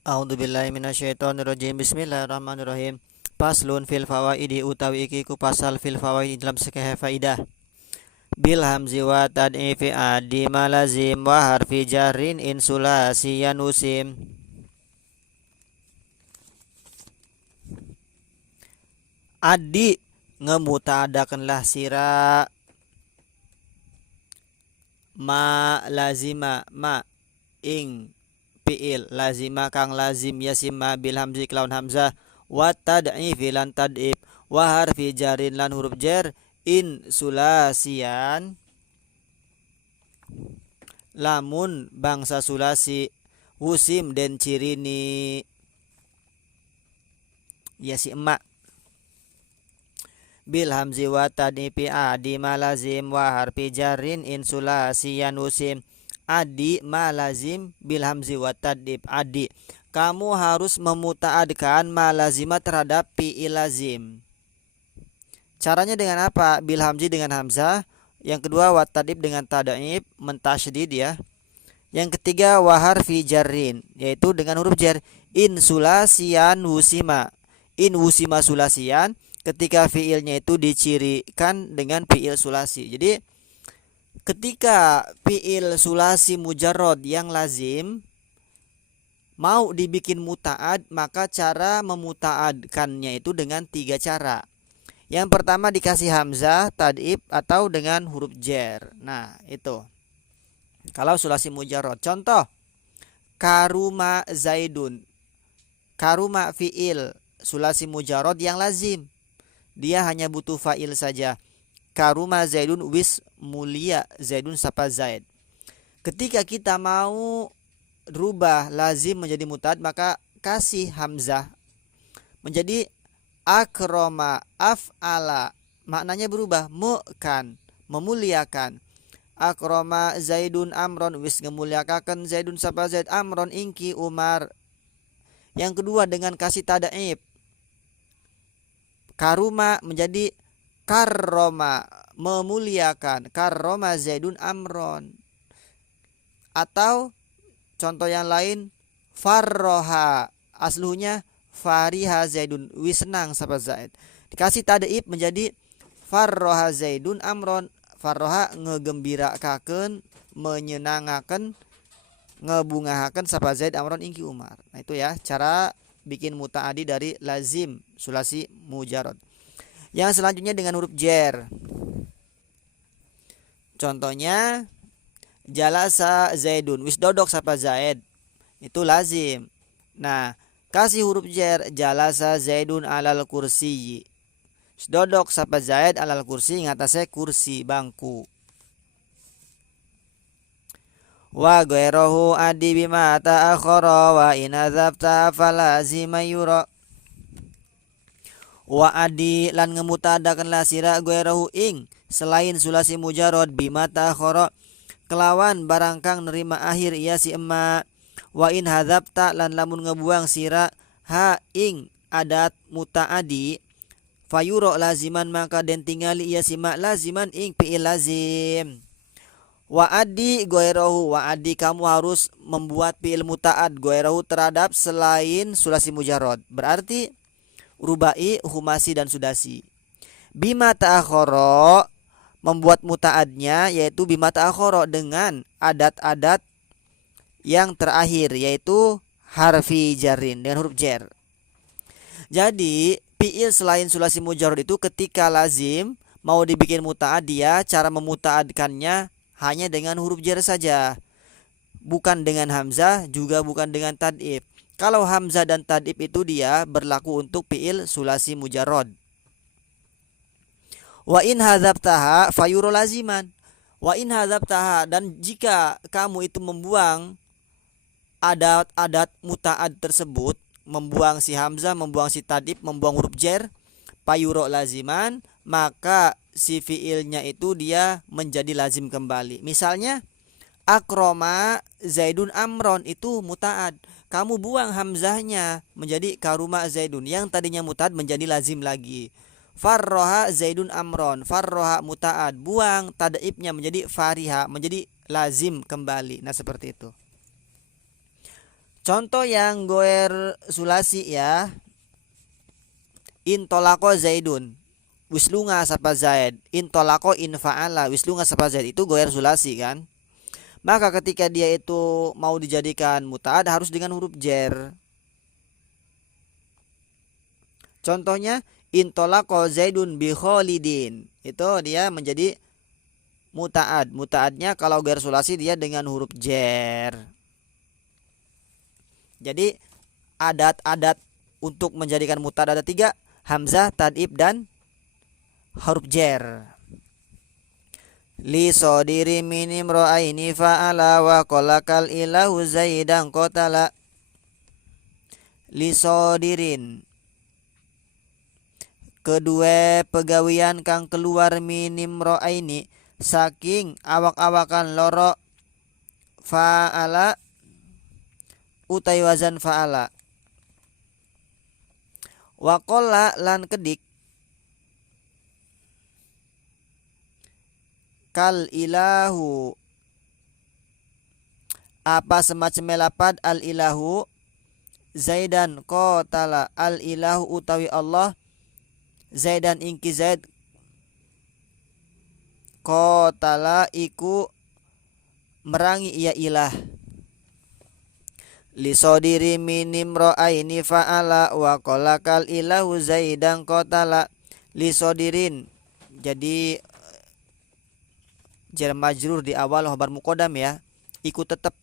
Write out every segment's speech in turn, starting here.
A'udzubillahi minasyaitonirrajim. Bismillahirrahmanirrahim. Paslun fil fawaidi utawi iki ku pasal fil fawaidi dalam sekehe faidah. Bil hamzi wa tad'ifi adi malazim wa harfi jarrin insulasi yanusim. Adi ngemutadakanlah sira ma lazima ma ing fiil lazima kang lazim yasimma bil hamzi kelawan hamzah wa tad'ifi lan tad'if wa harfi jarin lan huruf jar in sulasian lamun bangsa sulasi wusim dan cirini yasi emak bil hamzi wa tad'ifi adi malazim wa harfi jarin in sulasian wusim. Adi malazim bil hamzi wa tad'if. Adi, kamu harus memutaadkan malazimah terhadap fi'il lazim. Caranya dengan apa? Bil hamzi dengan hamzah. Yang kedua wa tad'if dengan tad'if, mentasydid ya. Yang ketiga wa harfi jarrin, yaitu dengan huruf jar. In sulasian wusima. In wusima sulasian, ketika fiilnya itu dicirikan dengan fiil sulasi. Jadi ketika fiil sulasi mujarrad yang lazim mau dibikin muta'ad, maka cara memuta'adkannya itu dengan 3 cara. Yang pertama dikasih hamzah, tad'ib atau dengan huruf jar. Nah, itu. Kalau sulasi mujarrad. Contoh, karuma zaidun. Karuma fiil sulasi mujarrad yang lazim. Dia hanya butuh fa'il saja. Karuma zaidun wis mulia zaidun sapa zaid. Ketika kita mau rubah lazim menjadi mutad, maka kasih hamzah menjadi akroma af'ala. Maknanya berubah, mu'kan, memuliakan. Akroma zaidun amron wis ngemuliakaken zaidun sapa zaid amron ingki umar. Yang kedua dengan kasih tad'ib, karuma menjadi karroma, memuliakan. Karroma zaidun amron. Atau contoh yang lain, farroha, aslunya fariha zaidun, wis senang sapa zaid. Dikasih tad'ib menjadi farroha zaidun amron. Farroha ngegembirakaken, menyenangaken, ngebungahaken sapa zaid amron ingki umar. Nah itu ya cara bikin muta'adi dari lazim sulasi mujarrad. Yang selanjutnya dengan huruf jar. Contohnya jalasa zaidun, wis dodok sapa zaid. Itu lazim. Nah, kasih huruf jar, jalasa zaidun alal kursi. Wis dodok sapa zaid alal kursi, ngatasé kursi bangku. Wa ghairuhu adi bima ta'akhara wa in adzabta falazima yura. Wa adi lan ngemutadakanlah sira ghairuhu ing selain sulasi mujarrad bima ta'akhara kelawan barang kang nerima akhir ia si emak. Wa in hadzabta lan lamun ngebuang sira ha ing adat mutaadi fayuro laziman maka den tingali ia si mak laziman ing fi'il lazim. Wa adi ghairuhu, wa adi kamu harus membuat fi'il muta'ad ghairuhu terhadap selain sulasi mujarrad. Berarti rubai, humasi dan sudasi. Bima ta'akhara membuat muta'adnya yaitu bima ta'akhara dengan adat-adat yang terakhir yaitu harfi jarin dengan huruf jar. Jadi fi'il selain sulasi mujarrad itu ketika lazim mau dibikin muta'ad, dia cara memuta'adkannya hanya dengan huruf jar saja, bukan dengan hamzah, juga bukan dengan tad'ib. Kalau hamzah dan tad'ib itu dia berlaku untuk fi'il sulasi mujarrad. Wa in hadzabtaha fayuro laziman. Wa in hadzabtaha, dan jika kamu itu membuang adat-adat muta'ad tersebut, membuang si hamzah, membuang si tad'ib, membuang huruf jar, fayuro laziman, maka si fiilnya itu dia menjadi lazim kembali. Misalnya akroma zaidun amron itu muta'ad. Kamu buang hamzahnya menjadi karuma zaidun, yang tadinya muta'ad menjadi lazim lagi. Farroha zaidun amron, farroha muta'ad, buang tad'ibnya menjadi fariha, menjadi lazim kembali. Nah seperti itu. Contoh yang goer sulasi ya. Intolako Zaidun, wislunga sapa Zaid. Intolako infa'ala, wislunga sapa Zaid, itu goer sulasi kan. Maka ketika dia itu mau dijadikan muta'ad harus dengan huruf jer. Contohnya intolako Zaidun bi Khalidin, itu dia menjadi muta'ad. Muta'adnya kalau goer sulasi dia dengan huruf jer. Jadi adat-adat untuk menjadikan muta'ad ada 3, hamzah, tad'ib, dan huruf jer. Li sodiri minim ro'aini fa'ala wa kolakal ilahu zaidan kotala. Li sodirin, kedua pegawian kang keluar minim ro'aini saking awak-awakan loro fa'ala utai wazan fa'ala. Wakola lan kedik kal ilahu, apa semacam lapad al ilahu Zaidan qatala, al ilahu utawi Allah Zaidan ingki Zaid qatala iku merangi ia ilah. Li sodiri minim ro'aini fa'ala wa kolakal ilahu Zaidan qatala. Li sodirin, jadi jar majrur di awal khabar muqaddam ya, ikut tetap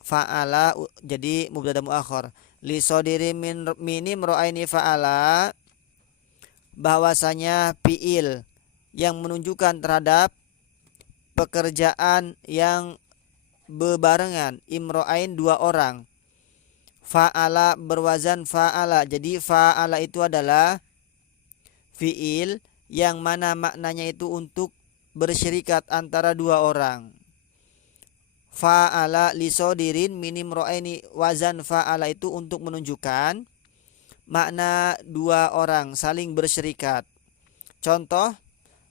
fa'ala jadi mubtada muakhar. Li sodiri minim ro'aini fa'ala, bahwasanya fiil yang menunjukkan terhadap pekerjaan yang bebarengan, imro'ain 2 orang, fa'ala berwazan fa'ala. Jadi fa'ala itu adalah fiil yang mana maknanya itu untuk bersyirikat antara 2 orang. Fa'ala lisodirin minim ro'aini, wazan fa'ala itu untuk menunjukkan makna 2 orang saling bersyirikat. Contoh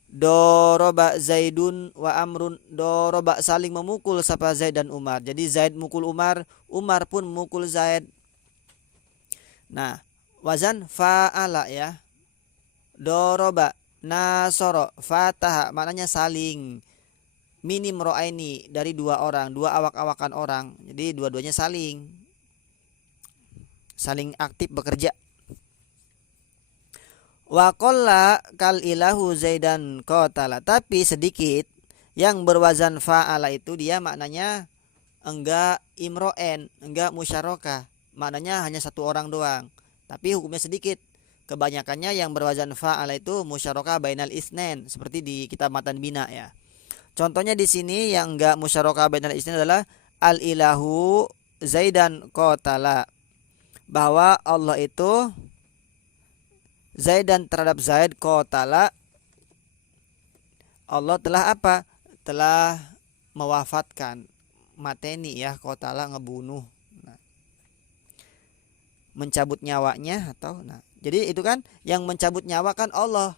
doroba Zaidun wa Amrun, doroba saling memukul sapa Zaid dan Umar. Jadi Zaid mukul Umar, Umar pun mukul Zaid. Nah, wazan fa'ala ya. Doroba nasoro fataha, maknanya saling. Minim ro'aini, dari 2 orang, 2 awak-awakan orang. Jadi dua-duanya saling aktif bekerja. Wa qalla kal ilahu Zaidan qatala, tapi sedikit yang berwazan fa'ala itu dia maknanya enggak imro'en, enggak musyarakah, maknanya hanya 1 orang doang, tapi hukumnya sedikit. Kebanyakannya yang berwazan fa'ala itu musyarakah bainal isnain, seperti di kitab matan bina ya. Contohnya di sini yang enggak musyarakah bainal isnain adalah al ilahu Zaidan qatala, bahwa Allah itu Zaidan terhadap Zaid qatala, Allah telah apa? Telah mewafatkan, mateni ya, qatala ngebunuh. Nah, mencabut nyawanya atau jadi itu kan yang mencabut nyawa kan Allah.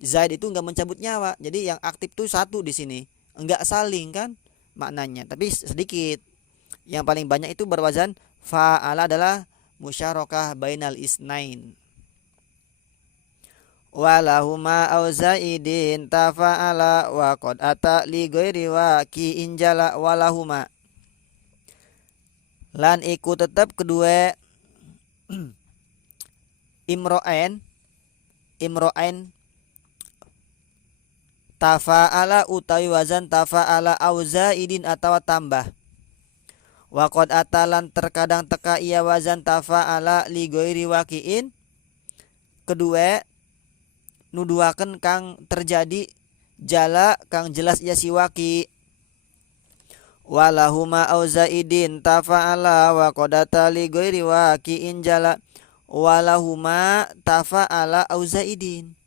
Zaid itu enggak mencabut nyawa. Jadi yang aktif tuh 1 di sini. Enggak saling kan maknanya, tapi sedikit. Yang paling banyak itu berwazan fa'ala adalah musyarakah bainal isnain. Walahuma auzaidin tafa'ala wa qad ata li ghairi wa ki injala. Walahuma lan iku tetap kedua imro'ain tafa'ala utawi wazan tafa'ala auzaidin atau tambah. Wa qad atalan terkadang teka ia wazan tafa'ala li ghairi waqiin, kedua nuduhaken kang terjadi jala kang jelas ia siwaki. Walahuma auzaidin tafa'ala wa qadata li ghairi waqiin jala. Walahuma tafa'ala auzaidin,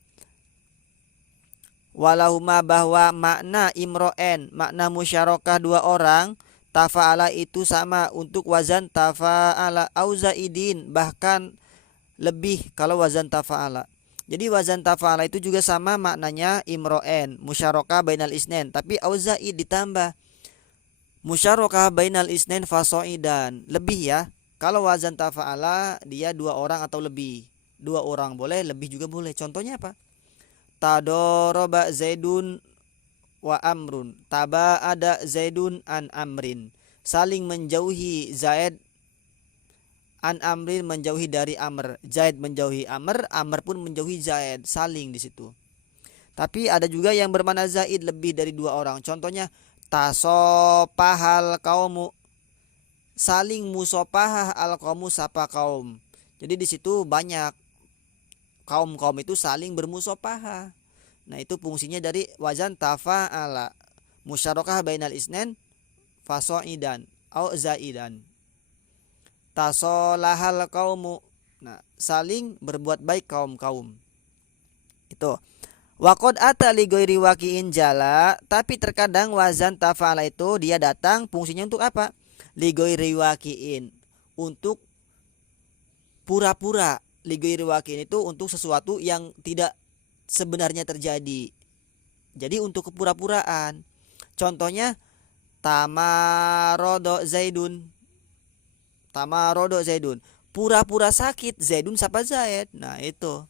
walahuma bahwa makna imro'en, makna musyarakah 2 orang, tafa'ala itu sama untuk wazan tafa'ala auzaidin, bahkan lebih kalau wazan tafa'ala. Jadi wazan tafa'ala itu juga sama maknanya imro'en, musyarakah bainal isnain, tapi auzaid ditambah. Musyarakah bainal isnain fasoidan, lebih ya. Kalau wazan tafa'ala dia dua orang atau lebih. Dua orang boleh, lebih juga boleh. Contohnya apa? Tadoroba Zaidun wa Amrun. Taba ada Zaidun an Amrin. Saling menjauhi Zaid an Amrin, menjauhi dari Amr. Zaid menjauhi Amr, Amr pun menjauhi Zaid. Saling di situ. Tapi ada juga yang bermakna zaid, lebih dari dua orang. Contohnya tasopahal kaumu, saling musopahah al kaumu sapa kaum. Jadi di situ banyak kaum-kaum itu saling bermusopahah. Nah, itu fungsinya dari wazan tafa'ala. Musyarakah bainal isnen fasoidan au zaidan. Tasolahal kaumu. Nah, saling berbuat baik kaum-kaum. Itu. Wakod ata li ghairi waqi'in jala, tapi terkadang wazan tafa'ala itu dia datang fungsinya untuk apa? Li ghairi waqi'in, untuk pura-pura. Li ghairi waqi'in itu untuk sesuatu yang tidak sebenarnya terjadi. Jadi untuk kepura-puraan. Contohnya tamarodo Zaidun. Tamarodo Zaidun. Pura-pura sakit Zaidun sapa Zaid. Nah, itu.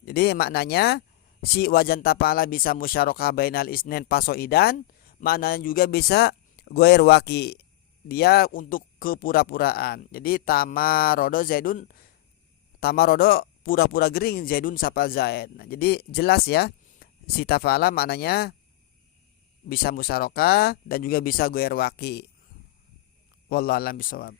Jadi maknanya si wajan tafa'ala bisa musyarakah bainal isnen pasoidan, maknanya juga bisa goer waki, dia untuk kepura-puraan. Jadi tamarodo Zaidun, tamarodo pura-pura gering Zaidun sapa Zaid. Nah, jadi jelas ya, si tafa'ala maknanya bisa musyarakah dan juga bisa goer waki. Wallahu a'lam bishawab.